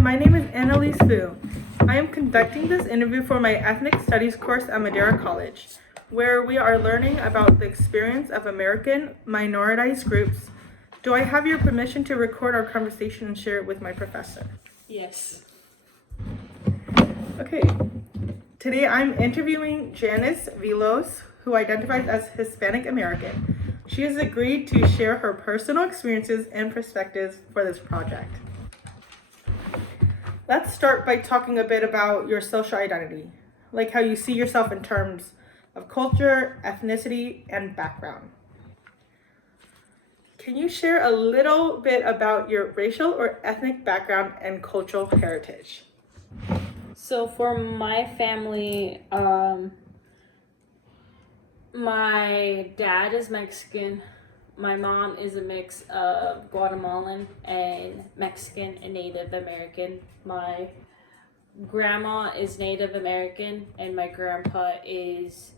my name is Annalise Fu. I am conducting this interview for my Ethnic Studies course at Madera College, where we are learning about the experience of American minoritized groups. Do I have your permission to record our conversation and share it with my professor? Yes. Okay. Today I'm interviewing Janice Vilos, who identifies as Hispanic American. She has agreed to share her personal experiences and perspectives for this project. Let's start by talking a bit about your social identity, like how you see yourself in terms of culture, ethnicity, and background. Can you share a little bit about your racial or ethnic background and cultural heritage? So for my family, my dad is Mexican. My mom is a mix of Guatemalan and Mexican and Native American. My grandma is Native American and my grandpa is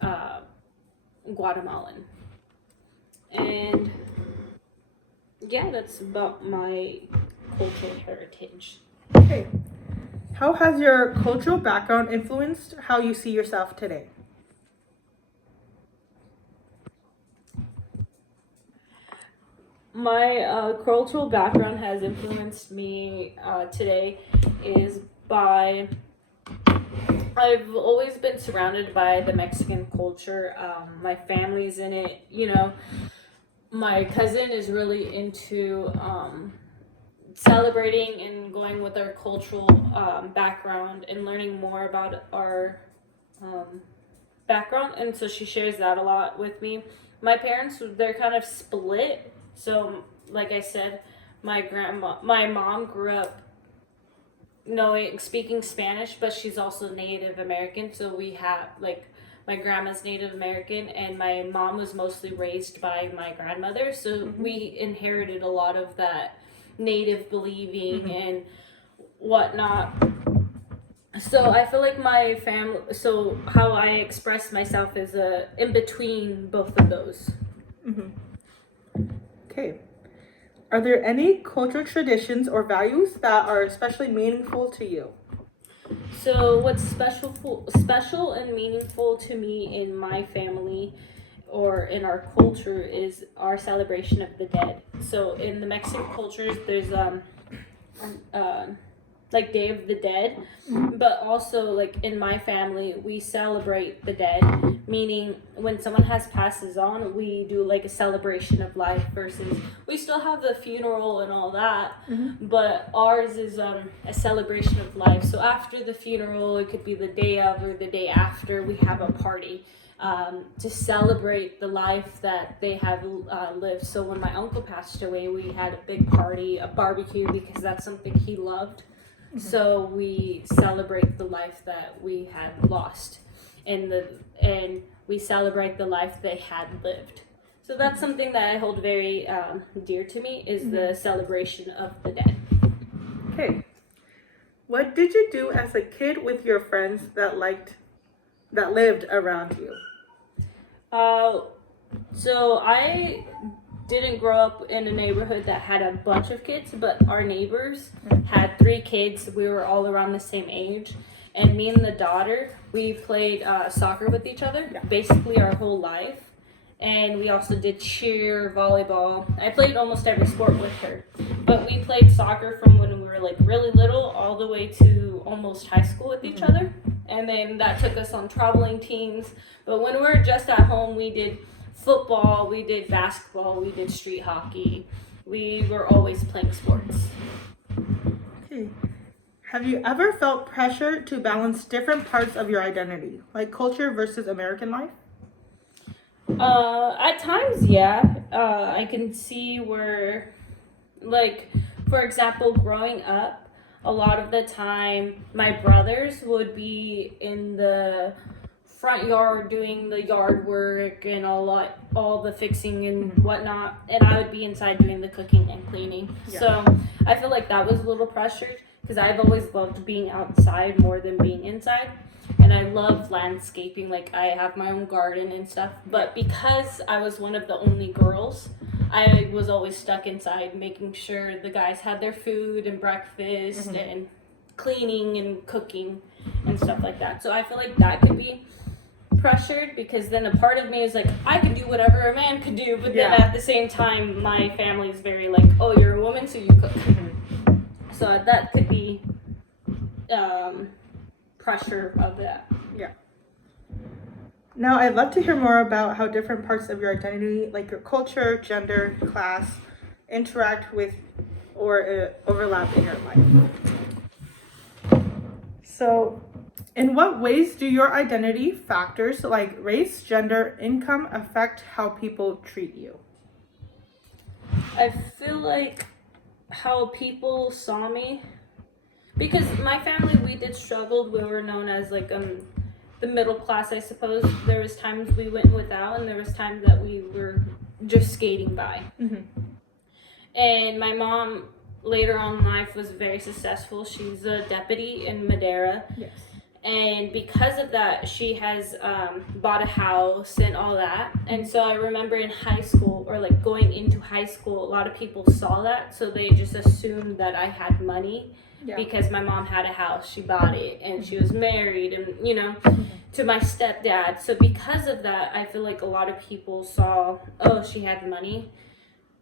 Guatemalan. And yeah, that's about my cultural heritage. Okay. How has your cultural background influenced how you see yourself today? My cultural background has influenced me today is by I've always been surrounded by the Mexican culture. My family's in it. You know, my cousin is really into celebrating and going with our cultural background and learning more about our background, and so she shares that a lot with me. My parents, they're kind of split. So, like I said, my mom grew up speaking Spanish, but she's also Native American. So we have my grandma's Native American, and my mom was mostly raised by my grandmother. So we inherited a lot of that Native believing and whatnot. So I feel like my family. So how I express myself is in between both of those. Okay. Are there any cultural traditions or values that are especially meaningful to you? So what's special and meaningful to me in my family or in our culture is our celebration of the dead. So in the Mexican cultures, there's like Day of the Dead, but also like in my family, we celebrate the dead, meaning when someone has passes on, we do like a celebration of life versus we still have the funeral and all that, but ours is a celebration of life. So after the funeral, it could be the day of or the day after, we have a party to celebrate the life that they have lived. So when my uncle passed away, we had a big party, a barbecue, because that's something he loved. So we celebrate the life that we had lost, and we celebrate the life they had lived. So that's something that I hold very dear to me is the celebration of the dead. Okay. What did you do as a kid with your friends that lived around you? So I didn't grow up in a neighborhood that had a bunch of kids, but our neighbors had 3 kids. We were all around the same age, and me and the daughter, we played soccer with each other basically our whole life, and we also did cheer, volleyball. I played almost every sport with her, but we played soccer from when we were like really little all the way to almost high school with each other, and then that took us on traveling teams. But when we were just at home, we did football, we did basketball, we did street hockey. We were always playing sports. Okay. Have you ever felt pressure to balance different parts of your identity, like culture versus American life? At times, yeah. I can see where, like, for example, growing up, a lot of the time, my brothers would be in the front yard doing the yard work and all the fixing and whatnot, and I would be inside doing the cooking and cleaning. So I feel like that was a little pressured because I've always loved being outside more than being inside, and I love landscaping. Like I have my own garden and stuff, but because I was one of the only girls, I was always stuck inside making sure the guys had their food and breakfast and cleaning and cooking and stuff like that. So I feel like that could be pressured, because then a part of me is like, I can do whatever a man could do, but then at the same time my family is very like, oh, you're a woman, so you cook. So that could be pressure of that. Yeah. Now, I'd love to hear more about how different parts of your identity, like your culture, gender, class, interact with or overlap in your life. So, in what ways do your identity factors like race, gender, income affect how people treat you? I feel like how people saw me, because my family, we did struggle. We were known as like the middle class, I suppose. There was times we went without, and there was times that we were just skating by. And my mom later on in life was very successful. She's a deputy in Madera. Yes. And because of that, she has bought a house and all that. And so I remember in high school, or like going into high school, a lot of people saw that. So they just assumed that I had money because my mom had a house. She bought it and she was married and, you know, to my stepdad. So because of that, I feel like a lot of people saw, oh, she had money.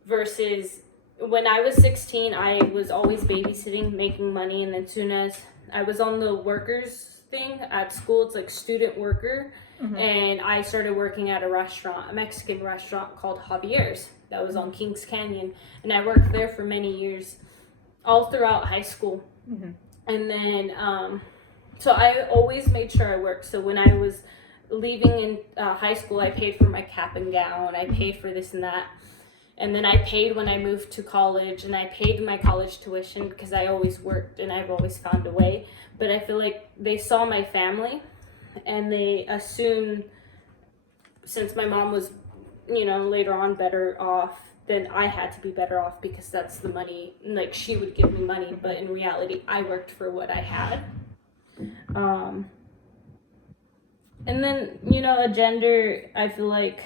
Versus when I was 16, I was always babysitting, making money. And then soon as I was on the workers thing at school, it's like student worker, and I started working at a restaurant, a Mexican restaurant called Javier's that was on Kings Canyon, and I worked there for many years, all throughout high school. And then so I always made sure I worked. So when I was leaving in high school, I paid for my cap and gown, I paid for this and that. And then I paid when I moved to college, and I paid my college tuition because I always worked and I've always found a way. But I feel like they saw my family and they assumed, since my mom was, you know, later on better off, then I had to be better off because that's the money, like she would give me money, but in reality I worked for what I had. And then, you know, a gender, I feel like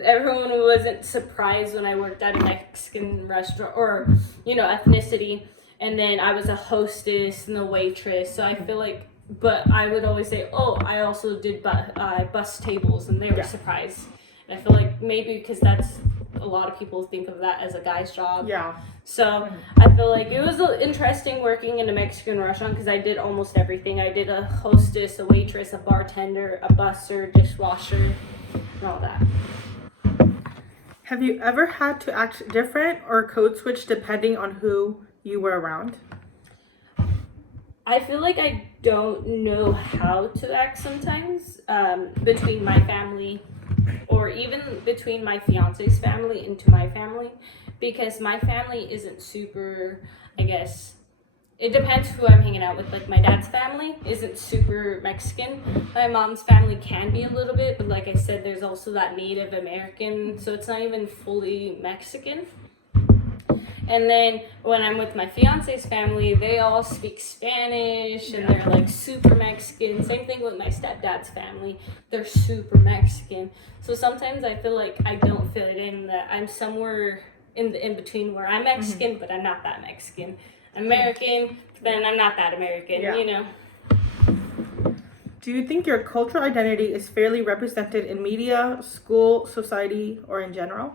everyone wasn't surprised when I worked at a Mexican restaurant, or, you know, ethnicity. And then I was a hostess and a waitress. So I feel like, but I would always say, oh, I also did bus tables, and they were surprised. And I feel like maybe because that's, a lot of people think of that as a guy's job. Yeah. So I feel like it was interesting working in a Mexican restaurant because I did almost everything. I did a hostess, a waitress, a bartender, a busser, dishwasher, and all that. Have you ever had to act different or code switch depending on who you were around? I feel like I don't know how to act sometimes between my family, or even between my fiance's family into my family, because my family isn't super, I guess, it depends who I'm hanging out with. Like my dad's family isn't super Mexican. My mom's family can be a little bit, but like I said, there's also that Native American, so it's not even fully Mexican. And then when I'm with my fiance's family, they all speak Spanish and they're like super Mexican. Same thing with my stepdad's family. They're super Mexican. So sometimes I feel like I don't fit in, that I'm somewhere in the in between where I'm Mexican, but I'm not that Mexican. American, then I'm not that American, you know. Do you think your cultural identity is fairly represented in media, school, society, or in general?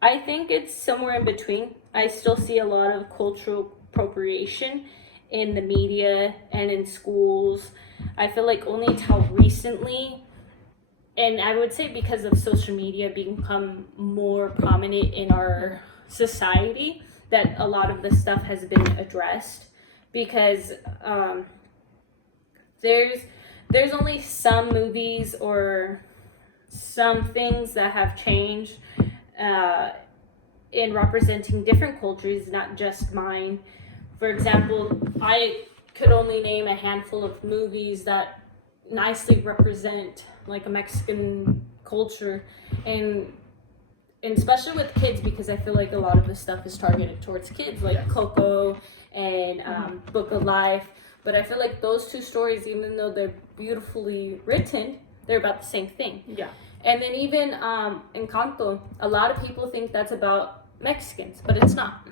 I think it's somewhere in between. I still see a lot of cultural appropriation in the media and in schools. I feel like only until recently, and I would say because of social media become more prominent in our society, that a lot of this stuff has been addressed, because there's only some movies or some things that have changed in representing different cultures, not just mine. For example, I could only name a handful of movies that nicely represent like a Mexican culture, and especially with kids, because I feel like a lot of this stuff is targeted towards kids, like Coco and Book of Life. But I feel like those two stories, even though they're beautifully written, they're about the same thing. Yeah. And then even Encanto, a lot of people think that's about Mexicans, but it's not.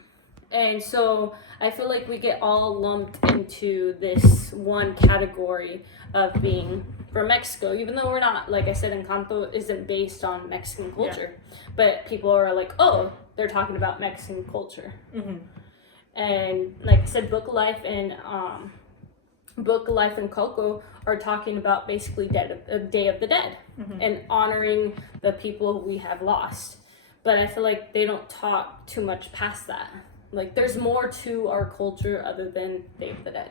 And so I feel like we get all lumped into this one category of being from Mexico, even though we're not. Like I said, Encanto isn't based on Mexican culture, but people are like, oh, they're talking about Mexican culture. Mm-hmm. And like I said, Book of Life and Coco are talking about basically Day of the Dead, Mm-hmm. and honoring the people we have lost. But I feel like they don't talk too much past that. Like there's more to our culture other than Day of the Dead.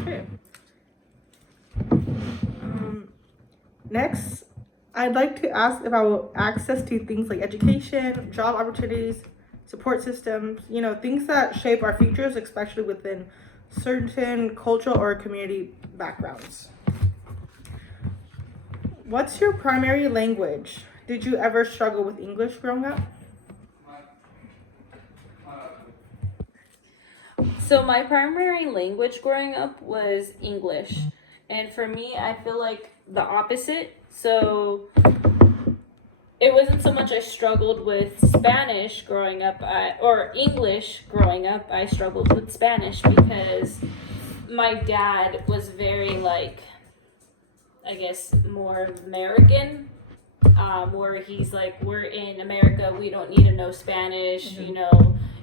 Okay. Next, I'd like to ask about access to things like education, job opportunities, support systems, things that shape our futures, especially within certain cultural or community backgrounds. What's your primary language? Did you ever struggle with English growing up? So my primary language growing up was English. And for me, I feel like the opposite. So it wasn't so much I struggled with Spanish growing up, or English growing up. I struggled with Spanish because my dad was very, I guess, more American, where he's like, we're in America, we don't need to know Spanish,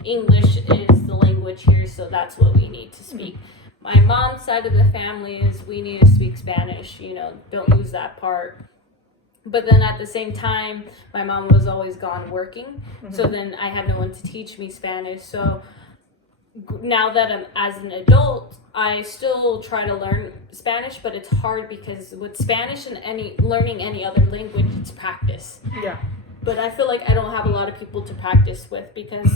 English is the language here, so that's what we need to speak. My mom's side of the family is we need to speak Spanish, don't lose that part. But then at the same time, my mom was always gone working, so then I had no one to teach me Spanish. So now that I'm as an adult, I still try to learn Spanish, but it's hard because with Spanish and learning any other language, it's practice. Yeah. But I feel like I don't have a lot of people to practice with because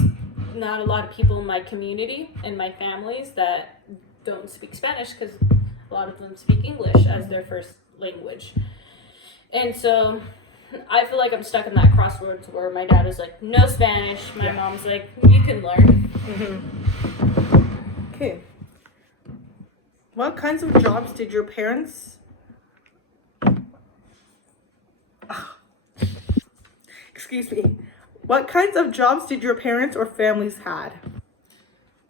not a lot of people in my community and my families that don't speak Spanish because a lot of them speak English as their first language. And so I feel like I'm stuck in that crossroads where my dad is like, no Spanish. My mom's like, you can learn. Mm-hmm. Okay. What kinds of jobs did your parents... Excuse me. What kinds of jobs did your parents or families had?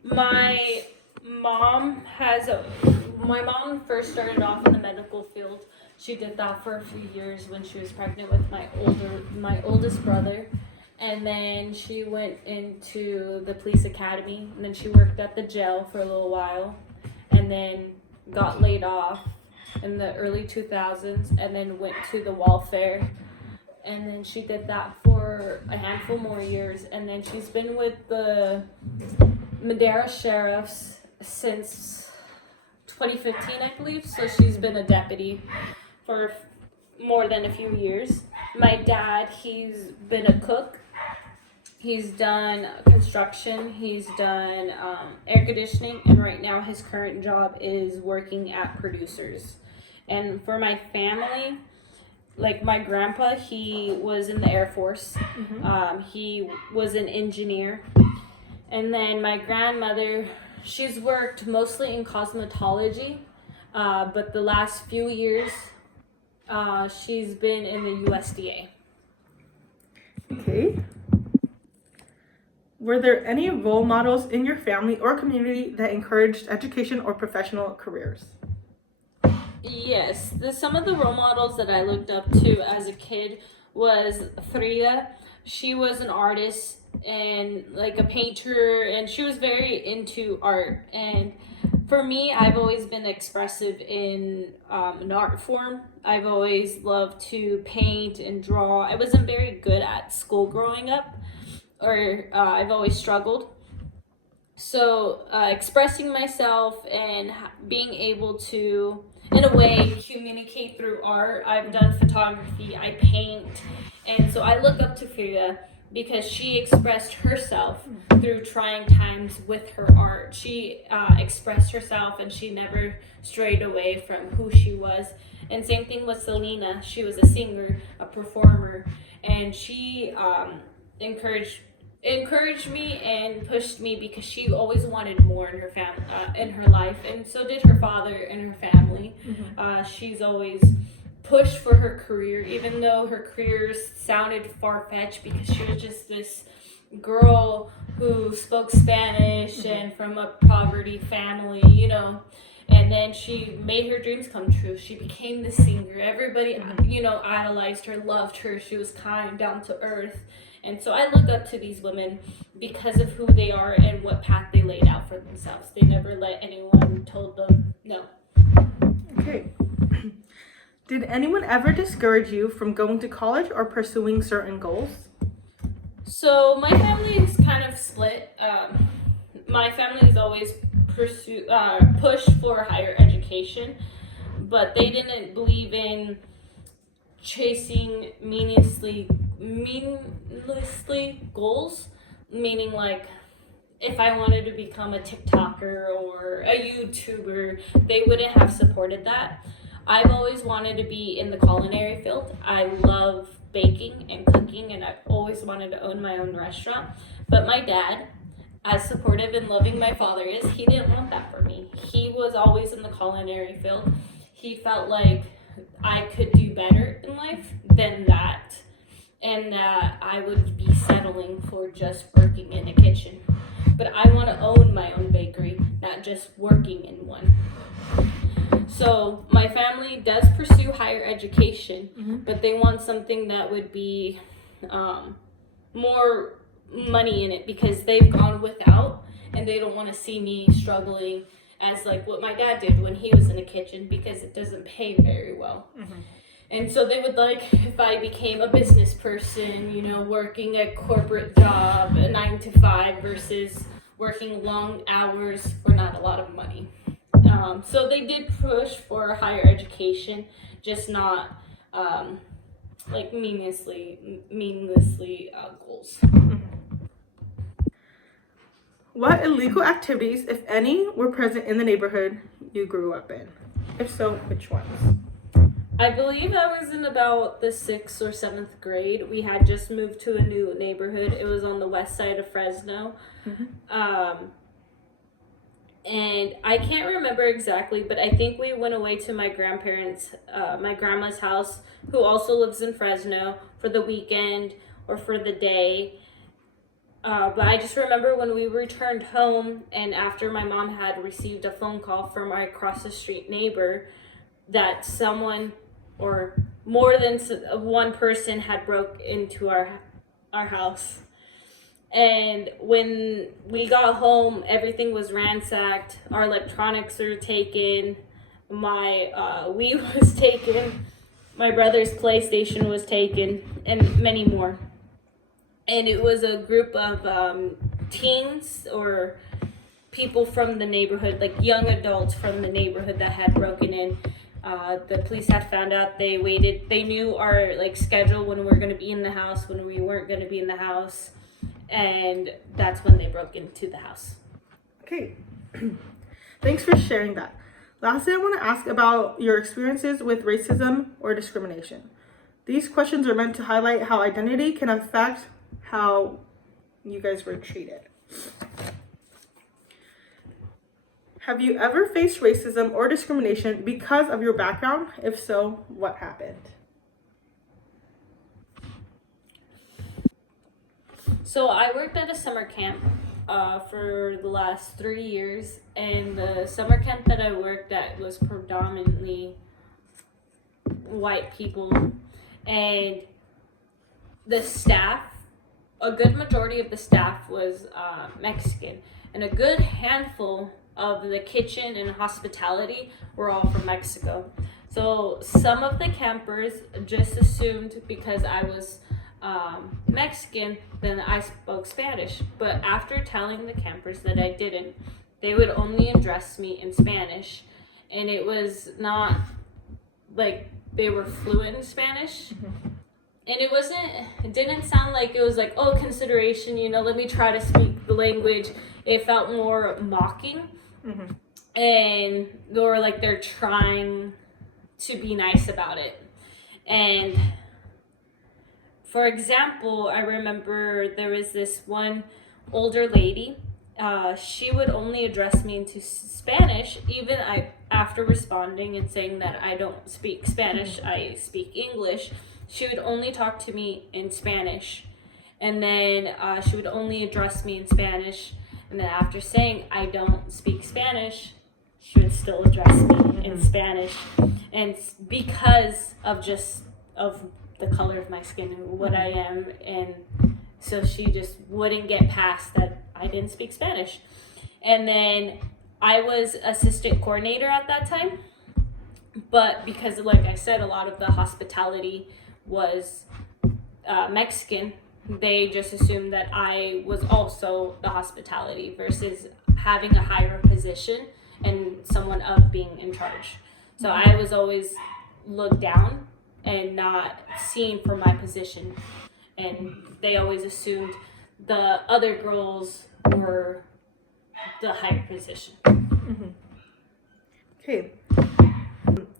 My mom first started off in the medical field. She did that for a few years when she was pregnant with my oldest brother. And then she went into the police academy, and then she worked at the jail for a little while, and then got laid off in the early 2000s, and then went to the welfare. And then she did that for a handful more years, and then she's been with the Madera Sheriffs since 2015, I believe. So she's been a deputy for more than a few years. My dad, he's been a cook. He's done construction. He's done air conditioning, and right now his current job is working at Producers. And for my family, like my grandpa, he was in the Air Force. He was an engineer. And then my grandmother, she's worked mostly in cosmetology, but the last few years, she's been in the USDA. Okay. Were there any role models in your family or community that encouraged education or professional careers? Yes, some of the role models that I looked up to as a kid was Frida. She was an artist and like a painter, and she was very into art. And for me, I've always been expressive in an art form. I've always loved to paint and draw. I wasn't very good at school growing up, or I've always struggled. So expressing myself and being able to, in a way, communicate through art. I've done photography, I paint, and so I look up to Frida because she expressed herself through trying times with her art. She expressed herself, and she never strayed away from who she was. And same thing with Selena. She was a singer, a performer, and she encouraged me and pushed me because she always wanted more in her in her life, and so did her father and her family. She's always push for her career, even though her career sounded far-fetched because she was just this girl who spoke Spanish and from a poverty family, you know. And then she made her dreams come true. She became the singer. Everybody, you know, idolized her, loved her. She was kind, down to earth. And so I look up to these women because of who they are and what path they laid out for themselves. They never let anyone told them no. Okay. Did anyone ever discourage you from going to college or pursuing certain goals? So my family is kind of split. My family has always pushed for higher education, but they didn't believe in chasing meaninglessly goals. Meaning, like, if I wanted to become a TikToker or a YouTuber, they wouldn't have supported that. I've always wanted to be in the culinary field. I love baking and cooking, and I've always wanted to own my own restaurant. But my dad, as supportive and loving my father is, he didn't want that for me. He was always in the culinary field. He felt like I could do better in life than that, and that I would be settling for just working in a kitchen. But I want to own my own bakery, not just working in one. So my family does pursue higher education, but they want something that would be more money in it because they've gone without, and they don't want to see me struggling as like what my dad did when he was in a kitchen, because it doesn't pay very well. And so they would like if I became a business person, you know, working a corporate job, a 9 to 5, versus working long hours for not a lot of money. So they did push for higher education, just not like meaninglessly goals. What illegal activities, if any, were present in the neighborhood you grew up in? If so, which ones? I believe I was in about the 6th or 7th grade. We had just moved to a new neighborhood. It was on the west side of Fresno. And I can't remember exactly, but I think we went away to my grandparents, my grandma's house, who also lives in Fresno, for the weekend or for the day. But I just remember when we returned home, and after my mom had received a phone call from our across the street neighbor that someone or more than one person had broke into our house. And when we got home, everything was ransacked. Our electronics were taken. My Wii was taken. My brother's PlayStation was taken, and many more. And it was a group of teens or people from the neighborhood, like young adults from the neighborhood that had broken in. The police had found out. They waited. They knew our like schedule, when we were going to be in the house, when we weren't going to be in the house. And that's when they broke into the house. Okay. Thanks for sharing that. Lastly, I want to ask about your experiences with racism or discrimination. These questions are meant to highlight how identity can affect how you guys were treated. Have you ever faced racism or discrimination because of your background? If so, what happened? So I worked at a summer camp for the last 3 years, and the summer camp that I worked at was predominantly white people, and the staff, a good majority of the staff was Mexican, and a good handful of the kitchen and hospitality were all from Mexico. So some of the campers just assumed because I was Mexican, then I spoke Spanish. But after telling the campers that I didn't, they would only address me in Spanish. And it was not like they were fluent in Spanish. And it didn't sound like it was like, oh, consideration, you know, let me try to speak the language. It felt more mocking. And or like they're trying to be nice about it. And for example, I remember there was this one older lady. she would only address me into Spanish, even after responding and saying that I don't speak Spanish, I speak English. She would only talk to me in Spanish, and then she would only address me in Spanish, and then after saying I don't speak Spanish, she would still address me in Spanish, and because of the color of my skin and what I am, and so she just wouldn't get past that I didn't speak Spanish. And then I was assistant coordinator at that time, but because, like I said, a lot of the hospitality was Mexican, they just assumed that I was also the hospitality versus having a higher position and someone of being in charge. So I was always looked down and not seen for my position. And they always assumed the other girls were the higher position. Okay.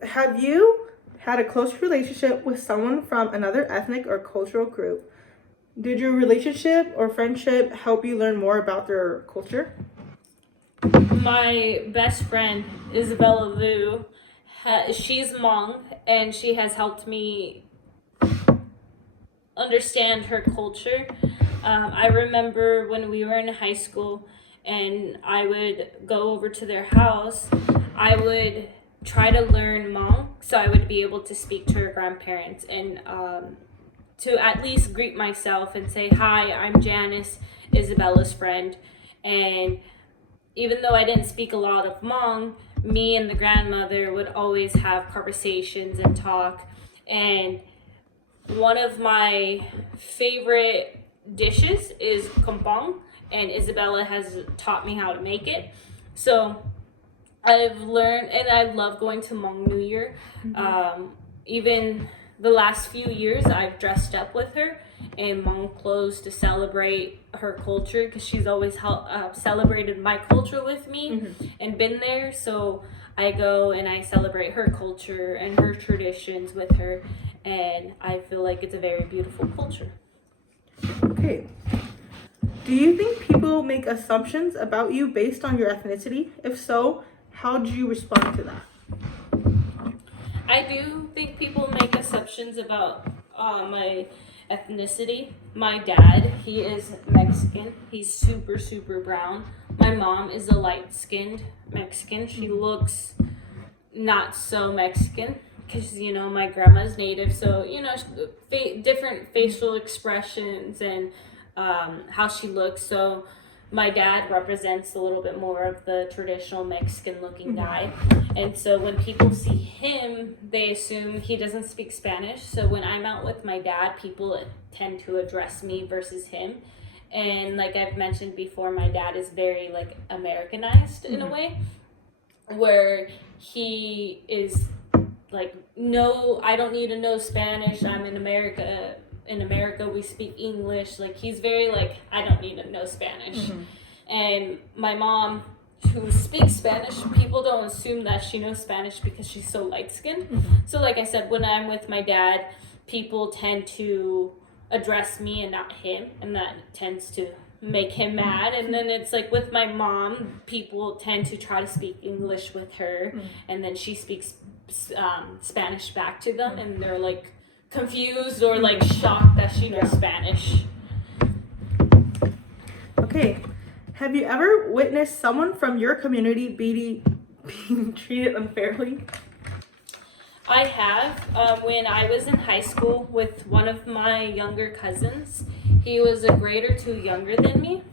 Have you had a close relationship with someone from another ethnic or cultural group? Did your relationship or friendship help you learn more about their culture? My best friend, Isabella Vu, she's Hmong, and she has helped me understand her culture. I remember when we were in high school and I would go over to their house, I would try to learn Hmong so I would be able to speak to her grandparents and to at least greet myself and say, "Hi, I'm Janice, Isabella's friend." And even though I didn't speak a lot of Hmong, me and the grandmother would always have conversations and talk. And one of my favorite dishes is kompong, and Isabella has taught me how to make it. So I've learned, and I love going to Hmong New Year. Even the last few years, I've dressed up with her in Hmong clothes to celebrate her culture, because she's always celebrated my culture with me and been there. So I go and I celebrate her culture and her traditions with her, and I feel like it's a very beautiful culture. Okay. Do you think people make assumptions about you based on your ethnicity? If so, how do you respond to that? I do think people make assumptions about my ethnicity. My dad, he is Mexican. He's super, super brown. My mom is a light-skinned Mexican. She looks not so Mexican because, you know, my grandma's native. So, you know, different facial expressions and how she looks. So my dad represents a little bit more of the traditional Mexican looking guy. And so when people see him, they assume he doesn't speak Spanish. So when I'm out with my dad, people tend to address me versus him. And like I've mentioned before, my dad is very like Americanized in a way, where he is like, no, I don't need to know Spanish. I'm in America. In America, we speak English. Like, he's very like, I don't need to know Spanish. And my mom, who speaks Spanish, people don't assume that she knows Spanish because she's so light-skinned. So like I said, when I'm with my dad, people tend to address me and not him, and that tends to make him mad. And then it's like with my mom, people tend to try to speak English with her, and then she speaks Spanish back to them, and they're like confused or like shocked that she knows Spanish. Okay. Have you ever witnessed someone from your community being treated unfairly? I have. When I was in high school with one of my younger cousins, he was a grade or two younger than me,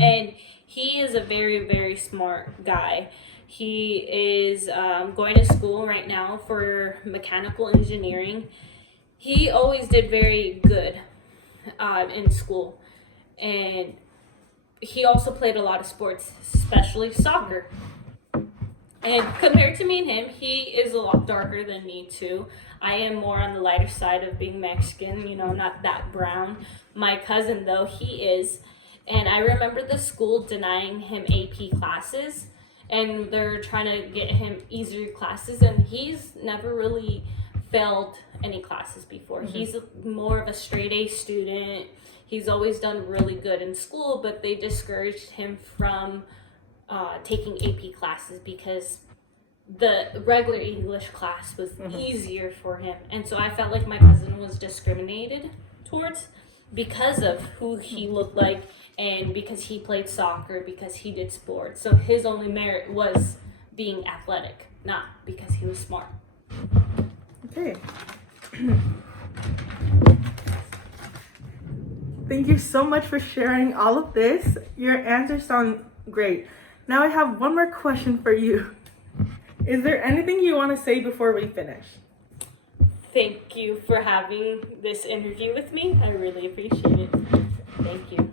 and he is a very, very smart guy. He is going to school right now for mechanical engineering. He always did very good in school, and he also played a lot of sports, especially soccer. And compared to me and him, he is a lot darker than me too. I am more on the lighter side of being Mexican, you know, not that brown. My cousin, though, he is. And I remember the school denying him AP classes, and they're trying to get him easier classes, and he's never really failed any classes before. He's more of a straight A student. He's always done really good in school, but they discouraged him from taking AP classes because the regular English class was easier for him. And so I felt like my cousin was discriminated towards because of who he looked like and because he played soccer, because he did sports. So his only merit was being athletic, not because he was smart. Okay. Thank you so much for sharing all of this. Your answers sound great. Now I have one more question for you. Is there anything you want to say before we finish? Thank you for having this interview with me. I really appreciate it. Thank you.